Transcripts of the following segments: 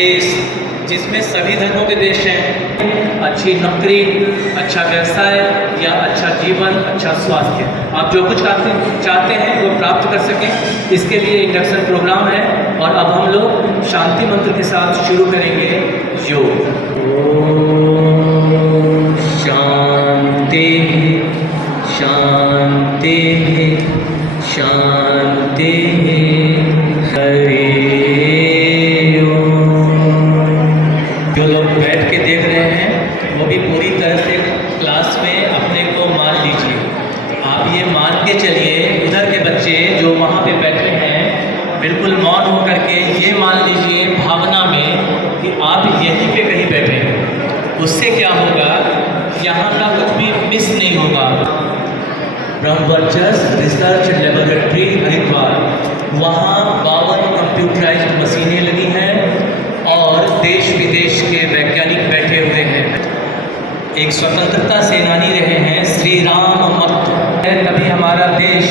देश जिसमें सभी धर्मों के देश हैं, अच्छी नौकरी, अच्छा व्यवसाय या अच्छा जीवन, अच्छा स्वास्थ्य, आप जो कुछ चाहते हैं वो प्राप्त कर सकें, इसके लिए इंडक्शन प्रोग्राम है। और अब हम लोग शांति मंत्र के साथ शुरू करेंगे योग। ओम शांति शांति शांति। हरि जो लोग बैठ के देख रहे हैं वो भी पूरी तरह से क्लास में अपने को मान लीजिए। आप ये मान के चलिए, उधर के बच्चे जो वहाँ पे बैठे हैं बिल्कुल मौन होकर के ये मान लीजिए भावना में कि आप यहीं पे कहीं बैठे हैं। उससे क्या होगा, यहाँ का कुछ भी मिस नहीं होगा। ब्रह्मवर्चस्व रिसर्च लेबोरेटरी हरिद्वार, वहाँ 52 कंप्यूटराइज्ड मशीनें लगी हैं और देश विदेश के वैज्ञानिक बैठे हुए हैं। एक स्वतंत्रता सेनानी रहे हैं श्री राम मत, तभी हमारा देश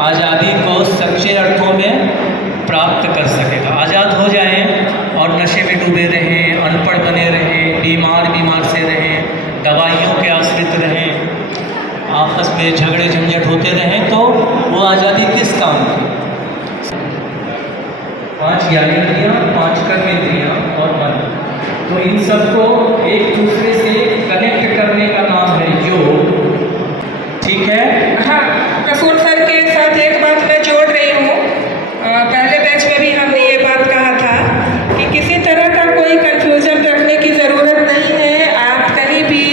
आज़ादी को सच्चे अर्थों में प्राप्त कर सकेगा। आज़ाद हो जाएं और नशे में डूबे रहें, अनपढ़ बने रहें, बीमार से रहें, दवाइयों के आश्रित रहें, आपस में झगड़े झंझट होते रहें, तो वो आज़ादी किस काम की। 5 ज्ञानेंद्रियाँ, 5 कर्मेंद्रियाँ और मन, तो इन सबको एक दूसरे से कनेक्ट करने का नाम है योग। ठीक है। हाँ, प्रफुल्ल सर के साथ एक बात मैं जोड़ रही हूँ। पहले बैच में भी हमने ये बात कहा था कि किसी तरह का कोई कंफ्यूजन रखने की ज़रूरत नहीं है। आप कहीं भी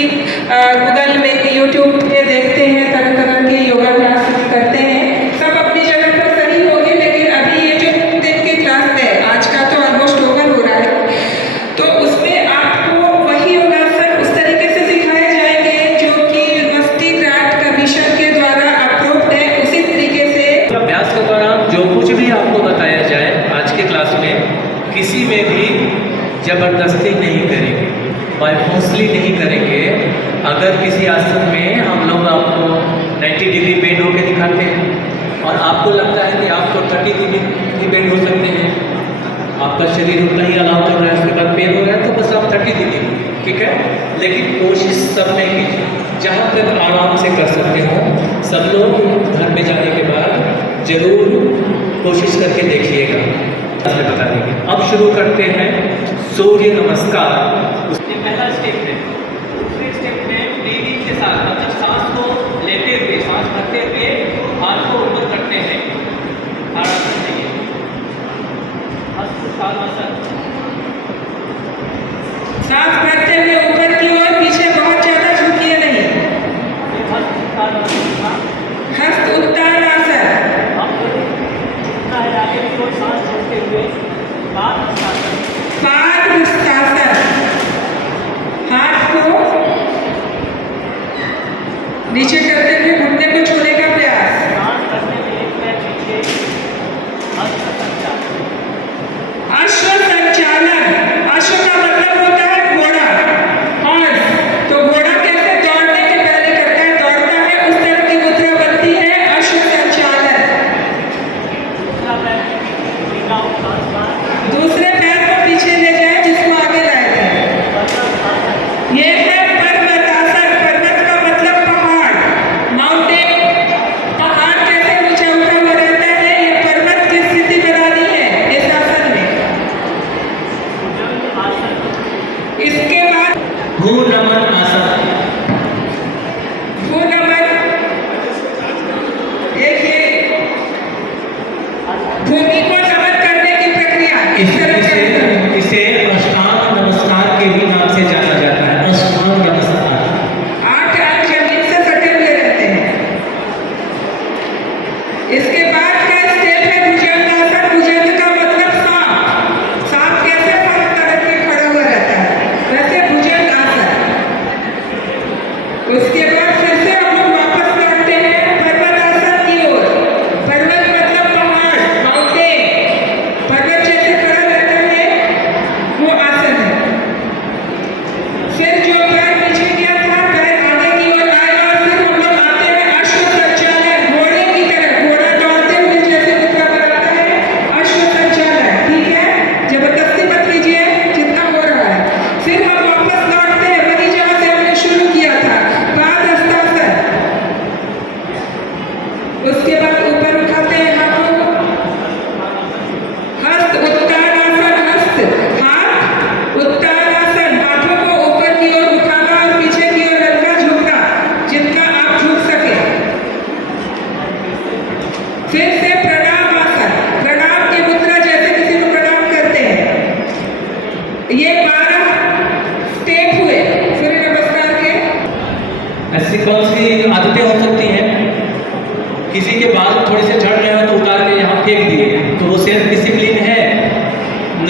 गूगल में, यूट्यूब पे देखते हैं, तरह तरह के योगा क्लासेस करते हैं, सब अपनी जगह पर सही होंगे। लेकिन अभी ये जो 3 दिन की क्लास है, आज का तो ऑलमोस्ट ओवर हो रहा है, तो उसमें आपको वही योगासन उस तरीके से सिखाए जाएंगे जो कि यूनिवर्सिटी ग्रांट कमीशन के द्वारा अप्रूव्ड है, उसी तरीके से। अभ्यास के दौरान जो कुछ भी आपको बताया जाए आज के क्लास में, किसी में भी ज़बरदस्ती नहीं करेंगे, बाय फोर्सली नहीं करेंगे। अगर किसी आसन में हम लोग आपको 90 डिग्री बेंड होकर दिखाते हैं और आपको लगता है कि आप तो 30 डिग्री बेंड हो सकते हैं, आपका शरीर उतना ही अलाव कर रहा है, उसके बाद पेन हो रहा है, तो बस आप 30 डिग्री, ठीक है। लेकिन कोशिश सब में कीजिए, जहाँ तक आराम से कर सकते हो। सब लोग घर में जाने के बाद ज़रूर कोशिश करके देखिएगा, बता देंगे। अब शुरू करते हैं सूर्य नमस्कार। उसके पहला स्टेप है, दूसरे स्टेप में ब्रीदिंग के साथ, मतलब सांस को लेते हुए, सांस भरते हुए हाथ को ऊपर करते हैं, ताड़ासन देंगे, हस्तस्थानासन। सांस भरते हुए ऊपर की ओर, पीछे बहुत ज़्यादा झुकिए नहीं। हस्त उत्तानासन। झुकना है आगे की ओर, सांस छोड़ते हुए पादहस्तासन। पादहस्तासन, हाथ को नीचे करते हुए घुटने को छूने का प्रयास। सांस करने में एक पैर पीछे, अश्व संचालन। अश्व संचालन, अश्व का मतलब होता है घोड़ा। और तो घोड़ा कैसे दौड़ने के पहले करता है, दौड़ता है, उस तरह की मुद्रा बनती है अश्व संचालन। दूसरे पैर को पीछे ले जाए, जिसको आगे लाए जाए। ये है पर्वतासन। पर्वत का मतलब पहाड़, माउंटेन।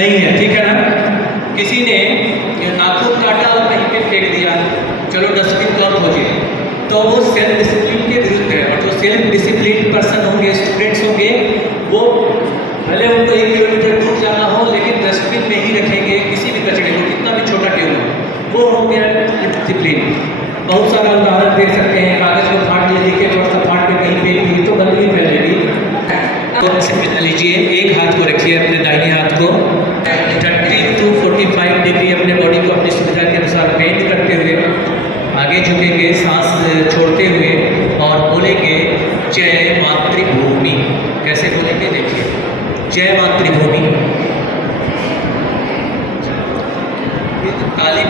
नहीं है, ठीक है ना। किसी ने नाखून काटा और कहीं पे फेंक दिया, चलो डस्टबिन कम हो जाए, तो वो सेल्फ डिसिप्लिन के विरुद्ध है। और जो सेल्फ डिसिप्लिन पर्सन होंगे, स्टूडेंट्स होंगे, वो भले उनको 1 किलोमीटर दूर जाना हो लेकिन डस्टबिन में ही रखेंगे किसी भी कचरे को, कितना भी छोटा क्यों हो, वो हो गया डिसिप्लिन। बहुत सारा उदाहरण देख सकते हैं, कागज को फाड़ ले लीजिए, थोड़ा सा फाड़ के कहीं फेंक दी तो गंदगी फैलेगी। तो ऐसे पहन लीजिए, एक हाथ को रखिए अपने दाहिने हाथ को 30 to 45 डिग्री अपने बॉडी को अपनी सुविधा के अनुसार बेंड करते हुए आगे झुकेंगे, सांस छोड़ते हुए और बोलेंगे जय मातृभूमि। कैसे बोलेंगे देखिए, जय मातृभूमि। ताली